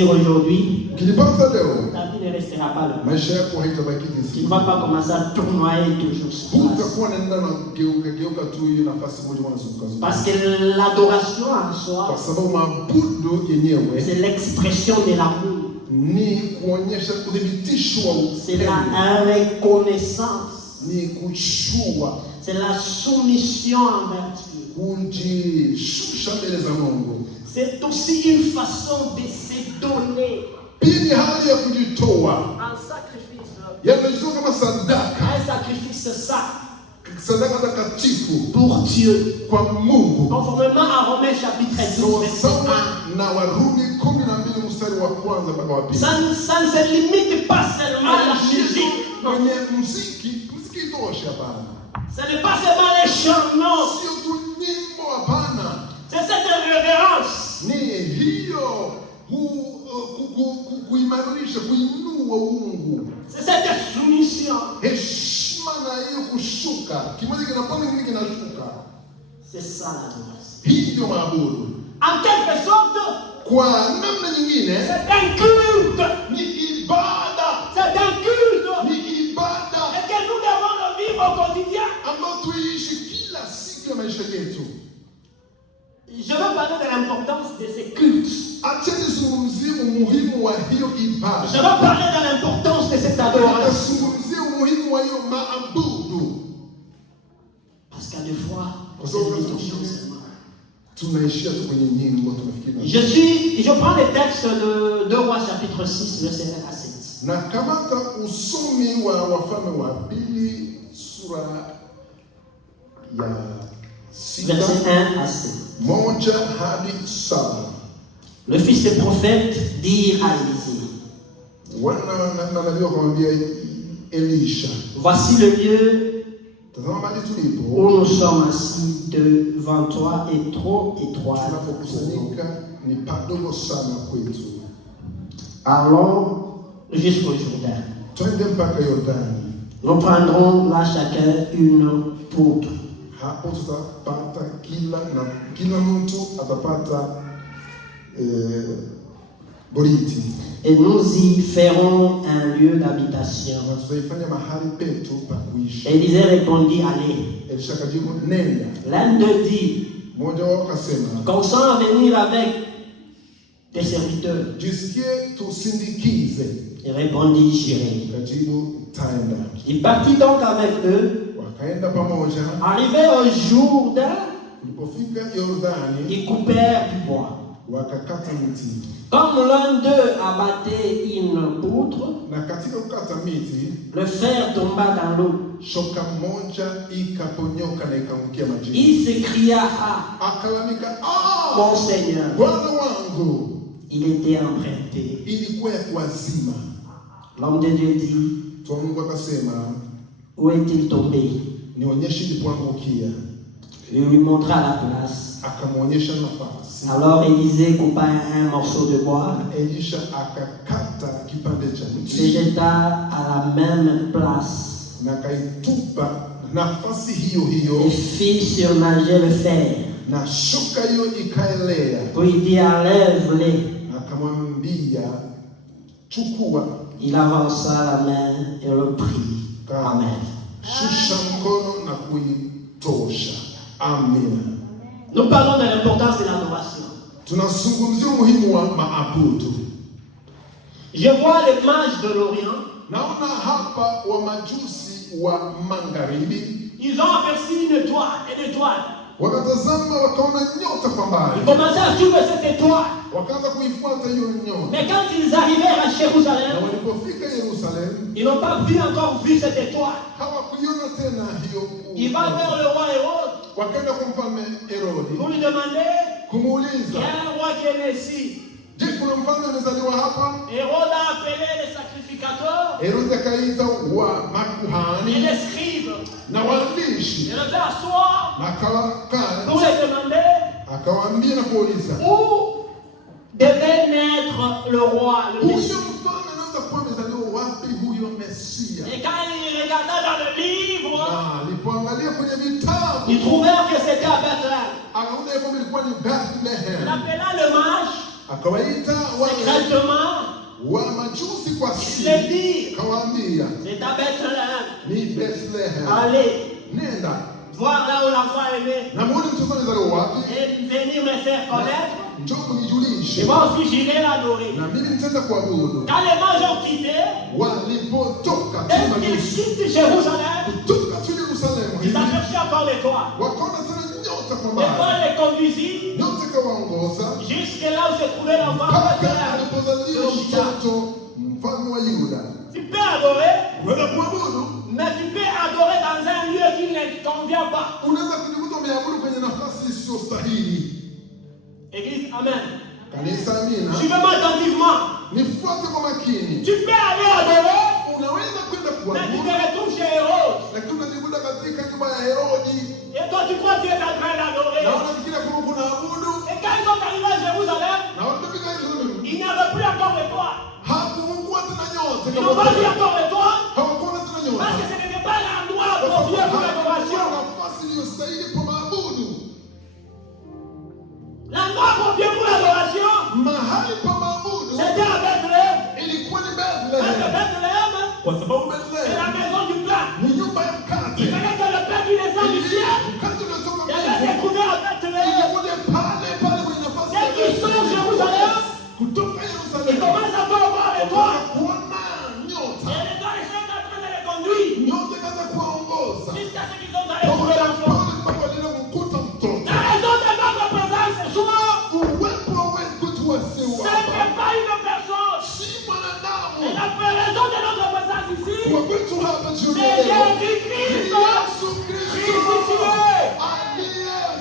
Aujourd'hui, ta vie ne restera pas là. Tu ne vas pas commencer à tournoyer toujours sur place. Parce que l'adoration en soi, c'est l'expression de l'amour. C'est la reconnaissance. C'est la soumission envers Dieu. C'est aussi une façon de se donner en sacrifice. Un sacrifice saint pour Dieu. Conformément à Romains chapitre 12, verset 1. Ça ne se limite pas seulement à la musique. Ce n'est pas seulement les chants, non. C'est cette révérence. C'est cette soumission. C'est ça l'adoration. En quelque sorte, c'est un culte. C'est un culte. Et que nous devons le vivre au quotidien. Je veux parler de l'importance de ces cultes. Je veux parler de l'importance de cette adoration. Parce qu'à des fois, on se dit quelque chose. Je prends les textes de 2 Rois chapitre 6, verset 1 à 7. Verset 1 à 7. Le fils du prophète dit à Élisée, voici le lieu où nous sommes assis devant toi est trop étroit. Allons jusqu'au Jourdain. Nous prendrons là chacun une poutre. Et nous y ferons un lieu d'habitation. Élisée répondit, allez. L'un d'eux dit, consens à venir avec tes serviteurs. Il répondit, j'irai. Il partit donc avec eux. Arrivé au Jourdain, ils coupèrent du bois. Comme l'un d'eux abattait une poutre, le fer tomba dans l'eau. Il s'écria, mon Seigneur, il était emprunté. L'homme de Dieu dit, où est-il tombé? Il lui montra la place. Alors Élisée coupa un morceau de bois, se jeta à la même place et fit surnager le fer. Puis il dit, enlève-les. Il avança la main et le prit. Amen. Nous parlons de l'importance de l'adoration. Je vois les mages de l'Orient. Ils ont aperçu une étoile, Ils commençaient à suivre cette étoile. Mais quand ils arrivèrent à Jérusalem, ils n'ont pas encore vu cette étoile. Il va vers le roi Hérode pour lui demander, il y a un roi qui est né ici. Hérode a appelé les sacrificateurs et les scribes. Il les a asseoir pour les demander où devait naître le roi, le Messie. Et quand il regarda dans le livre, il trouvait que c'était à Bethléem. Il appela le mage akawaita wa majusi kwa siri, akawaambia, c'est à Bethléem. Ni Bethlehem. Allez, nenda voir là où l'enfant est né. na muone mtoto alizaliwa wapi. Et venir me faire connaître. Njoo kunijulishe. Et moi aussi j'irai l'adorer. Na mimi nitaenda kuabudu. Quand les mages ont quitté, walipotoka ils quittent Jérusalem. kutoka tu Yerusalemu, Ils aperçurent encore l'étoile. wakaona tena nyota kwa mbali. L'étoile les conduisit Nyota ikawaongoza jusque là où se trouvait l'enfant. mpaka alipozaliwa mtoto mfalme wa Yuda. Tu peux adorer, Unaweza kuabudu, mais tu peux adorer dans un lieu qui ne te convient pas. unaweza kujikuta umeabudu kwenye nafasi isiyo stahili. Église, amen. Kanisa, amina. Suivez-moi attentivement. Nifuate kwa makini. Tu peux aller adorer, Unaweza kwenda mais tu kuabudu, te retrouves chez Hérode. lakini unajikuta katika nyumba ya Herodi. Et toi, tu crois que tu es en train d'adorer. Na unafikiria kama kunaabudu. Et quand ils sont arrivés à Jérusalem, Na walipofika Yerusalemu, il n'y avait plus encore l'étoile. hakukuwa tena nyota. Ils n'ont pas vu encore l'étoile. Hawakuona tena nyota. Parce que ce n'était pas l'endroit approprié pour l'adoration. Nafasi iliyostahili kwa maabudu. L'endroit approprié pour l'adoration, Mahali pa maabudu c'était à Bethléem. ilikuwa ni Parce que Bethlehem. Bethléem, Kwa sababu c'est Bethlehem la maison du pain. ni nyumba ya Il mkate. fallait que le pain qui descend du ciel, Mkate uliotoka il allait se mbinguni trouver à Bethléem. ilikuja pale pale kwenye nafasi Dès qu'ils sont Jérusalem, kutoka ils Yerusalemu. commencent à voir l'étoile. Kuona nyota. Et l'étoile est en train de les conduire Nyota ikaanza kuwaongoza. jusqu'à ce qu'ils ont allé trouver l'enfant. Pale mpaka walienda kumkuta mtoto. La raison de notre présence ce soir, Uwepo wetu ce tuwasiwa. n'est pas une personne. Si mwanadamu. Et la raison de notre présence ici, Kwa kwetu hapa jioni c'est ya leo. Jésus-Christ. Yesu Kristo.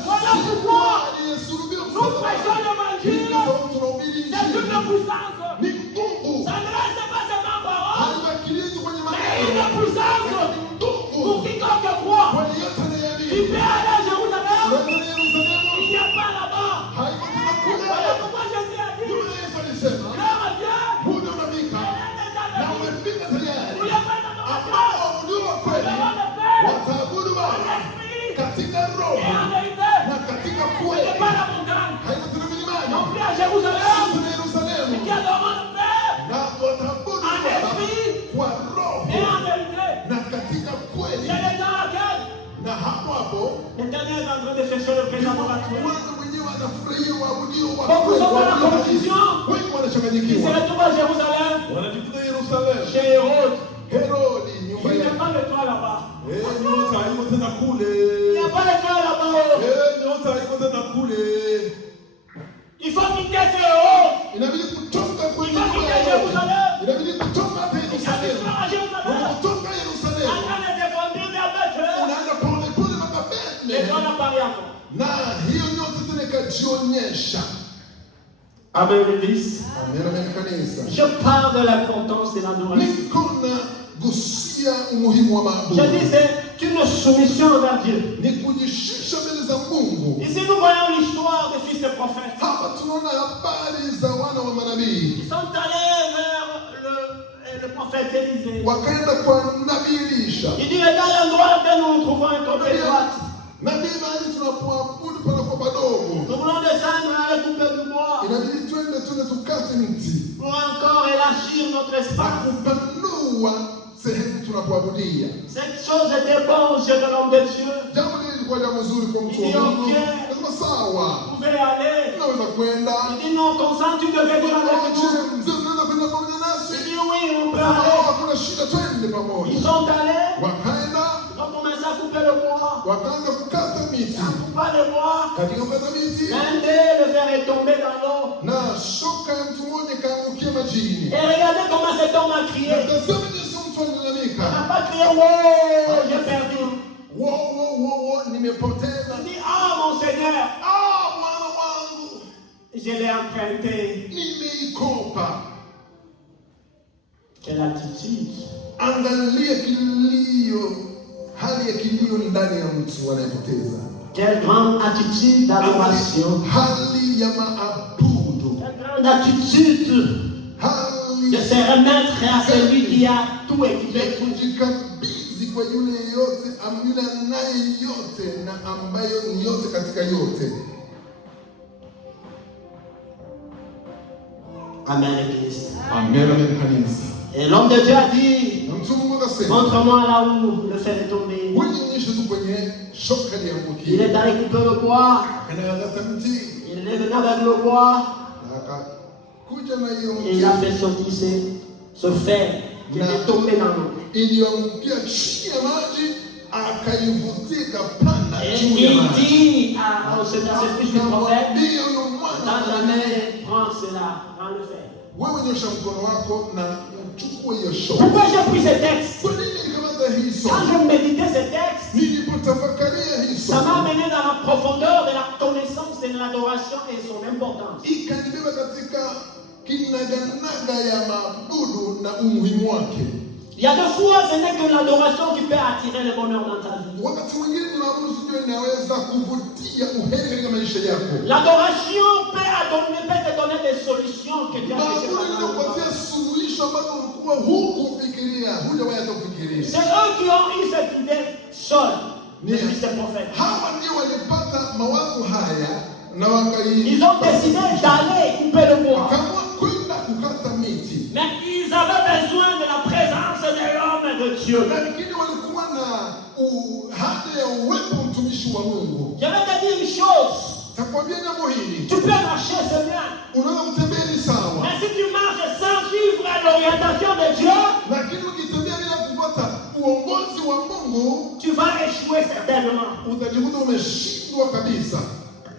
Voilà pourquoi aliyesulubiwa nous prêchons l'évangile. tunahubiri C'est une Injili. puissance. Ni nguvu. Ça ne reste pas seulement parole, Haibakilie tu kwenye mais maneno. une puissance Ni pour nguvu. quiconque croit. Kwa yeyote Tu anayeamini. peux aller à Jérusalem, Wewe Yerusalemu. il n'y a pas là-bas. Haiko tena kule. Voilà pourquoi Jésus a dit, Ndio Yesu alisema. gloire à Dieu, Muda unafika. elle est déjà Na venue. umefika tayari. Vous les faites dans Ambao waabudu wa kweli devant le Père, wataabudu en Baba esprit katika et roho en vérité. na katika Ce kweli. n'est pas la montagne, Haiko tena milimani. non plus à Jérusalem, Tuna Yerusalemu. qui adorent le Père Na wataabudu en Baba esprit kwa roho et en vérité. na katika kweli. C'est le temps laquelle Na hapo l'Éternel est en train de chercher le présent adorateur. Bwana mwenyewe anafurahia waabudio wa Beaucoup sont dans la kweli. confusion. Wengi Il wanachanganyikiwa. se retrouve à Jérusalem, Wanajikuta Yerusalemu. chez Hérode. Herodi Il nyumba n'y a yake. pas l'étoile là-bas. Nyota haiko tena Il kule. n'y a pas l'étoile là-bas. Nyota haiko tena kule. Il faut quitter ce Hérode. Inabidi kutoka Il kwenye faut nyumba quitter yao. Jérusalem. Inabidi kutoka hapa Il faut Yerusalemu. à Jérusalem. Unapotoka En Yerusalemu, train de te conduire vers Bethléem. unaenda pole pole mpaka Bethlehem. L'étoile apparaît encore. Na hiyo nyota tena ikajionyesha. Amen, l'église. Amen, amen kanisa. Je parle de l'importance de l'adoration. Niko nagusia umuhimu wa maabudu. Je dis c'est une soumission envers Dieu. Ni kujishusha mbele za Mungu. Ici nous voyons l'histoire des fils de prophètes. Hapa tunaona habari za wana wa manabii. Ils sont allés vers le prophète Élisée. Wakaenda kwa nabii Elisha. Il dit regarde l'endroit où nous nous trouvons un côté droite. Nabii mahali tunapoabudu pana kwa padogo. Nous voulons descendre à la coupe du bois Inabidi twende tukate mti. pour encore élargir notre Na espace. kupanua sehemu tunapoabudia. Cette chose était bonne aux yeux de l'homme de Dieu. Jambo hili lilikuwa jambo zuri kwa mtu wa Ndio, Mungu. okay. Nasema sawa. Vous pouvez aller. Unaweza kwenda. Il dit non, consent, tu devais venir avec nous. Mzee unaweza kwenda pamoja nasi. Il dit oui, on peut Sawa, aller. hakuna shida, twende pamoja. Ils sont allés. Wakaenda, Ils ont commencé à couper le bois. wakaanza kukata miti. En coupant le bois, Katika kukata miti, l'un d'eux, le fer est tombé dans l'eau. na shoka ya mtu mmoja ikaangukia majini. Et regardez comment cet homme a crié. Na tazama jinsi mtu Il n'a alilalamika. pas crié, wow, j'ai perdu. Wo, nimepoteza. Il dit, ah mon Seigneur, Bwana wangu, je l'ai emprunté. nimeikopa. Quelle attitude. Angalia kilio, hali ya kilio ndani ya mtu anayepoteza. Quelle grande attitude d'adoration. Hali ya maabudu. Quelle grande attitude Hali de se remettre à celui qui a tout équipé. ya kujikabidhi kwa yule yote, yule anaye yote na ambayo ni yote katika yote. Amen, Église. Amen, amen, kanisa. Et l'homme de Dieu a dit, Na mtu Mungu akasema, montre-moi là où le fer est tombé. unionyeshe tu kwenye shoka liangukie. Il est allé couper le bois. Akakata mti. Il est venu avec le bois. Na akakuja na hiyo Et il a mti. fait sortir ce fer qui est tombé dans l'eau. Iliangukia chini ya maji, akaivutia ikapanda Et juu ya il maji. dit à ce fils du prophète, Akamwambia huyo mwana dans wa la nabii, main, prends cela, prends le fer. wewe nyosha mkono wako na uchukue hiyo shoka. Pourquoi j'ai pris ce texte? Kwa nini nikamata hii Quand somo? je méditais ce texte, Nilipotafakaria hii ça m'a somo, amené dans la profondeur de la connaissance de l'adoration et son importance. ikanibeba katika kinaganaga ya maabudu na umuhimu wake. Il y a des fois, ce n'est que l'adoration qui peut attirer le bonheur dans ta vie. Wakati mwingine ni maabudu ndio inaweza kuvutia uheri katika maisha yako. L'adoration peut te donner des solutions que tu as Maabudu cherchées. inakupatia suluhisho ambalo ulikuwa hukufikiria, hujawahi hata kufikiria. C'est eux qui ont eu cette idée seule, les fils des prophètes. Hawa ndio walipata mawazo haya na Ils ont décidé d'aller couper le bois. wakaamua kwenda kukata miti. Mais ils avaient besoin de la présence de l'homme de Dieu. Lakini walikuwa na haja ya uwepo mtumishi wa Mungu. Je vais te dire une chose. Takwambia jambo hili. Tu peux marcher, c'est bien. Unaweza kutembea ni sawa. Mais si tu marches sans suivre l'orientation de Dieu, Lakini ukitembea bila kufuata uongozi wa Mungu, tu vas échouer certainement. utajikuta umeshindwa kabisa.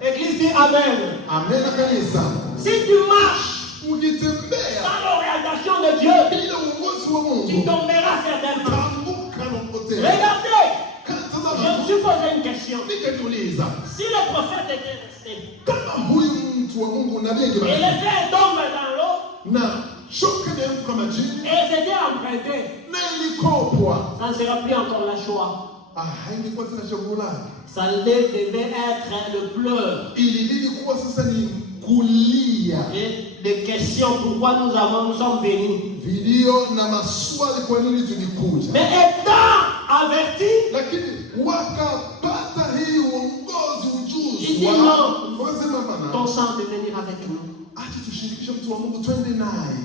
Église dit Amen. Amen kanisa. Si tu marches Ukitembea sans l'orientation de Dieu, bila uongozi wa tu Mungu, tomberas certainement. utaanguka na kupotea. Regardez, Tazama, je me suis posé une question. nikajiuliza, Si le prophète était resté kama huyu mtu wa Mungu nabii et angebaki le fer tombe dans l'eau na shoka imeanguka majini et c'était emprunté, na ilikopwa, ça ne sera plus encore la joie. haingekuwa tena chaguo lake. Ça devait être le pleur. Ilibidi kuwa sasa ni kulia. Et des questions pourquoi nous sommes venus. Video na maswali kwa nini tulikuja. Mais étant avertis, Lakini wakapata hii uongozi il ujuzi dit wa non, wasema ton mana, sang de venir avec nous. acha tushirikishe mtu wa Mungu twende naye.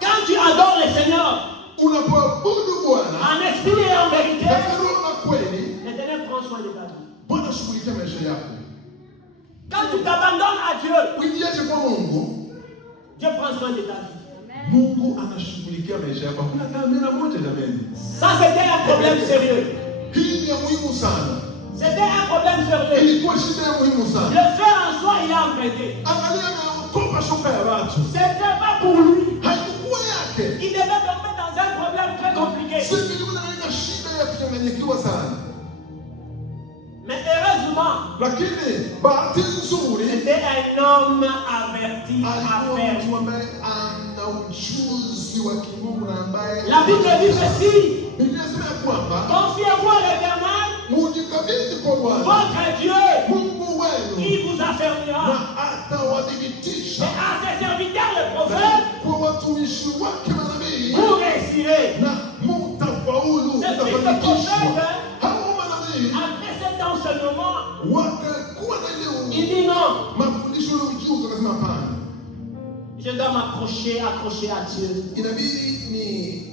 Quand tu adores le Seigneur Unapoabudu Bwana en esprit et en vérité, katika roho na kweli, l'Éternel prend soin de ta vie. Bwana shughulikia maisha yako. Quand tu t'abandonnes à Dieu, Uingiaje kwa Mungu, Dieu prend soin de ta vie. Mungu anashughulikia maisha yako. Hakuna kamera moja jamani. Ça, c'était un problème sérieux. Hii ni ya muhimu sana. C'était un problème sérieux. Ilikuwa shida ya muhimu sana. Le fer en soi, il a emprunté. Angalia ameokopa shoka ya watu. C'était pas pour lui. Haikuwa yake. Il devait tomber dans un problème très compliqué. Sisi ndio tunaweka shida ya kuchanganyikiwa sana. Mais heureusement, Lakini bahati nzuri c'était un homme averti à alikuwa faire. mtu ambaye ana ujuzi wa kimungu na ambaye La Bible dit ceci. Biblia inasema ya kwamba Confiez-vous à l'Éternel, mujikabidhi kwa Bwana votre Dieu, Mungu wenu qui vous affermira. na atawadhibitisha. Et à ses serviteurs, les prophètes, Kwa watumishi wake manabii vous réussirez. na mutafaulu, Ce fils de mutafanikishwa. prophète, Hao manabii après cet enseignement, watakuwa na ile il dit non, mafundisho na ujuzi, akasema hapana, je dois accrocher à Dieu. inabidi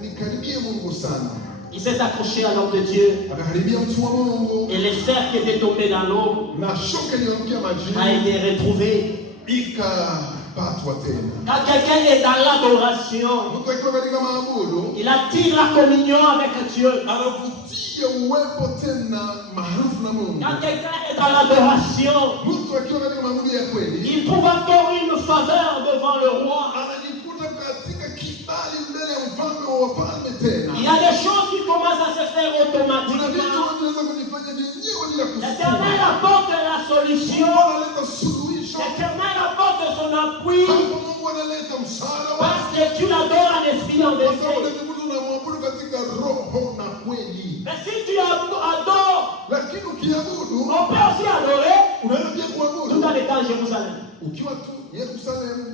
nikaribie Mungu sana. Il s'est accroché à l'homme de Dieu. Akakaribia mtu wa Mungu Et le fer qui était tombé dans l'eau na shoka iliyoangukia a majini été retrouvé. ikapatwa tena. Quand quelqu'un est dans l'adoration, Mtu akiwa katika maabudu il attire la communion avec Dieu. anavutia uwepo tena maarufu na Mungu. Quand quelqu'un est dans l'adoration, Mtu akiwa katika maabudu ya kweli il trouve encore une faveur devant le roi. anajikuta katika kibali mbele ya mfalme wa wafalme tena. Il y a des choses qui commencent à se faire Kuna vitu automatiquement. vinaweza kujifanya vyenyewe bila L'Éternel kusema. apporte la solution. Mungu analeta suluhisho. L'Éternel apporte son appui Hapo Mungu analeta msaada wake. parce que tu l'adores en esprit en Kwa sababu vérité. unajikuta unamwabudu katika roho na kweli. Mais si tu adores, Lakini ukiabudu on peut aussi adorer unaweza pia tout kuabudu en étant à Jérusalem. ukiwa tu Yerusalemu.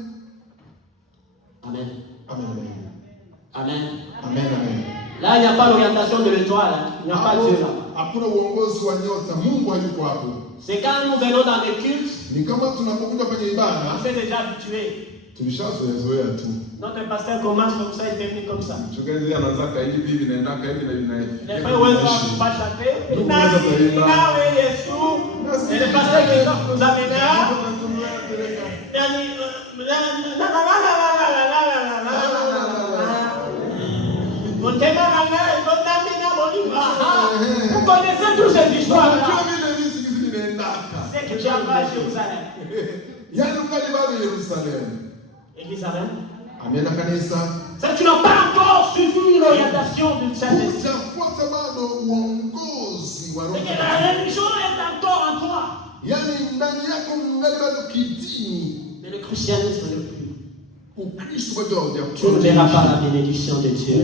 Amen. Amen. Amen. Amen. Amen. Là, il n'y a pas l'orientation de l'étoile. Hein. Il n'y a pas Hapo Dieu là. hakuna uongozi wa nyota. Mungu hayuko hapo. C'est quand nous venons dans les cultes, Ni kama tunapokuja kwenye on ibada s'est déjà habitué. Tulishazoea tu. Notre pasteur commence comme ça, il termine comme ça. Mchungaji anaanza hivi hivi naenda hivi na hivi. Les frères Wezo va chanter. Merci nawe Yesu. Et le pasteur Christophe nous amènera. Vous connaissez toutes ces histoires-là. C'est que tu as pas à Jérusalem. Église Amen. Amen kanisa. Ça, tu n'as pas encore suivi l'orientation du Saint-Esprit. C'est que la religion est encore en toi. Mais le christianisme ne plus. Tu ne verras pas la bénédiction de Dieu.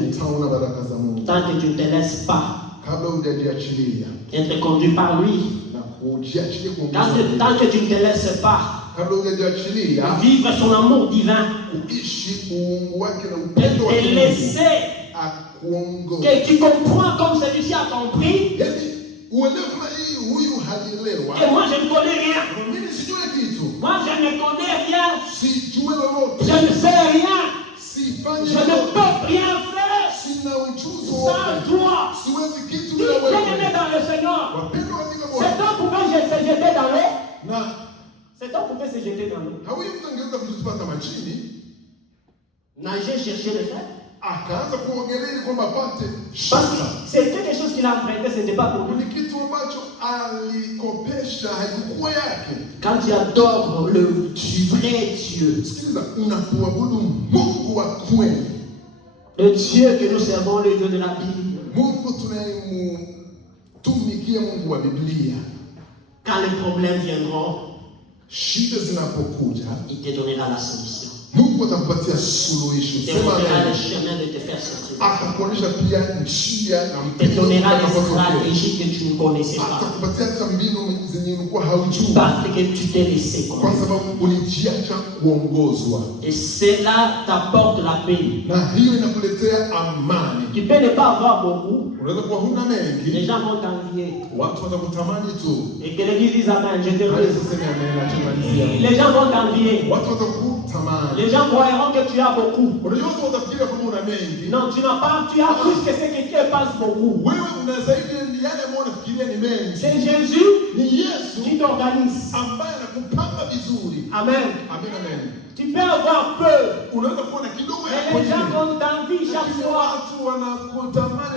Tant que tu ne te laisses pas être conduit par lui. Tant que tu ne te laisses pas vivre son amour divin et laisser que tu comprends comme celui-ci a compris. Et moi je ne connais rien. Moi je ne connais rien. Je ne sais rien. Je ne peux rien faire sans toi. Si bien-aimé dans le Seigneur, cet homme pouvait se jeter dans l'eau. Cet homme pouvait se jeter dans l'eau. Nager, chercher le fait. Parce que c'est quelque chose qu'il a emprunté, ce n'était pas pour lui. Quand tu adores le vrai Dieu, le Dieu que nous servons, le Dieu de la Bible, quand les problèmes viendront, il te donnera la solution. Il te montrera le chemin de te faire sortir. Il te donnera des stratégies que tu ne connaissais pas. Parce que tu t'es laissé conduire. Et cela t'apporte la paix. Tu peux ne pas avoir beaucoup. Les gens vont t'envier. Et que l'église dise Amen, je te remercie. Les gens vont t'envier. Les gens croiront que tu as beaucoup. Non, tu n'as pas, tu as plus que ce que Dieu pense beaucoup. C'est Jésus qui t'organise. Amen. Tu peux avoir peu. Mais les gens ont envie chaque fois.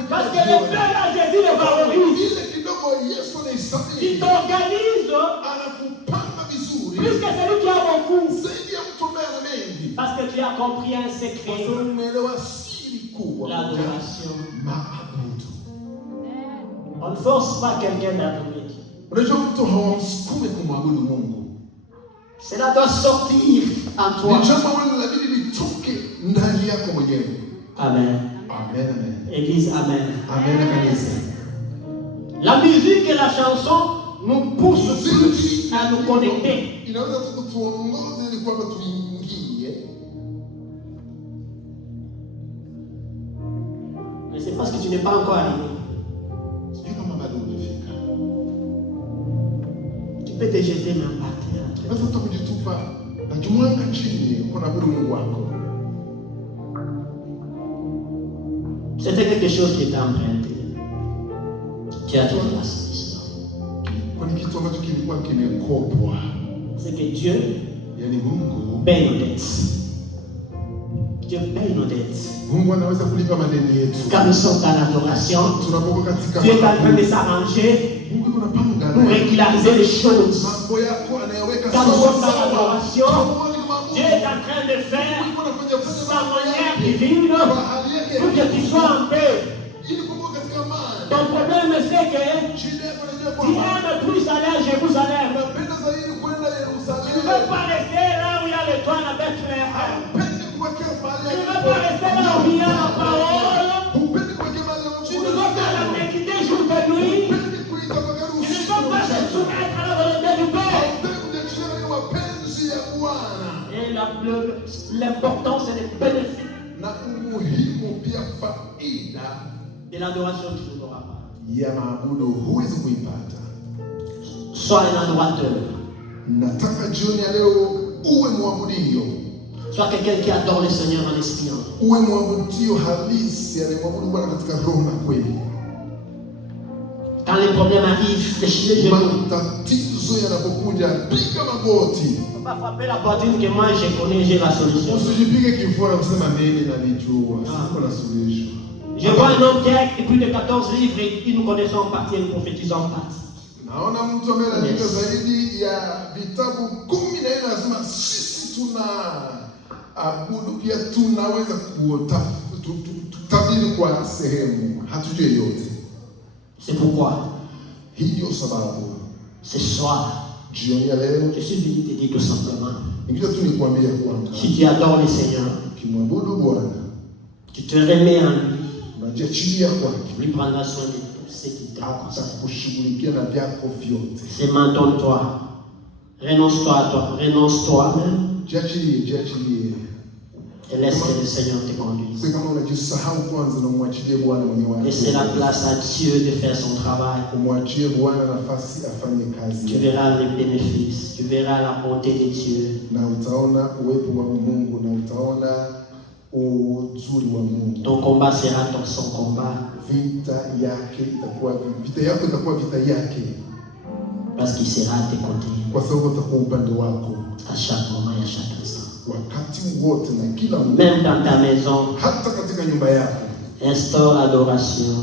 Parce que le peu là, Jésus le valorise. Il t'organise. Plus que celui qui a beaucoup. Parce que tu as compris un secret. L'adoration. On ne force pas quelqu'un d'adorer. Cela doit sortir en toi. Amen. Église, Amen. La musique et la chanson nous poussent plus à nous connecter. Mais c'est parce que tu n'es pas encore arrivé. Tu peux te jeter même par terre. C'était quelque chose qui était emprunté. Tu as trouvé la solution. C'est que Dieu paye nos dettes. Dieu paye nos dettes. Quand nous sommes dans l'adoration, Dieu est en train de s'arranger pour régulariser les choses. Quand nous sommes dans l'adoration, Dieu est en train de faire sa manière divine pour que tu sois en paix. Ton problème c'est que tu aimes plus aller à Jérusalem. Tu ne veux pas rester là où il y a le toit à Bethléem. Tu ne veux pas rester là où il y a la parole. Tu ne veux pas la méditer jour et nuit. Tu ne veux pas se soumettre à la volonté du Père. Et l'important c'est le bénéfice de l'adoration que tu n'auras pas. Sois un adorateur. Sois quelqu'un qui adore le Seigneur en esprit. Uwe mwabudio halisi anayemwabudu Bwana katika roho na kweli. Quand les problèmes arrivent, fléchis les genoux. Matatizo yanapokuja, piga magoti. On va frapper la poitrine que moi je connais, j'ai la solution. Usijipige kifua na kusema mimi nalijua. Siko na suluhisho. Je vois un homme qui a écrit plus de 14 livres et nous connaissons en partie et nous prophétisons en partie. Naona mtu ambaye anaandika zaidi ya vitabu 14 anasema sisi tuna abudu pia tunaweza kutabiri kwa sehemu, hatujui yote. C'est pourquoi hiyo sababu ce soir jioni ya leo je suis venu te dire tout simplement, nikija tu nikwambia kwamba si tu adores le Seigneur, kimwabudu Bwana, tu te remets en lui, unajiachilia kwake, lui prendra soin de tout ce qui te concerne. Atakushughulikia na vyako vyote. Seulement donne-toi, renonce-toi à toi, renonce toi-même. Jiachilie. Et laisse que le Seigneur te conduise. Laissez la place à Dieu de faire son travail. Tu verras les bénéfices, tu verras la bonté de Dieu. Ton combat sera son combat. Parce qu'il sera à tes côtés. À chaque moment et à chaque instant. Même dans ta maison, instaure l'adoration.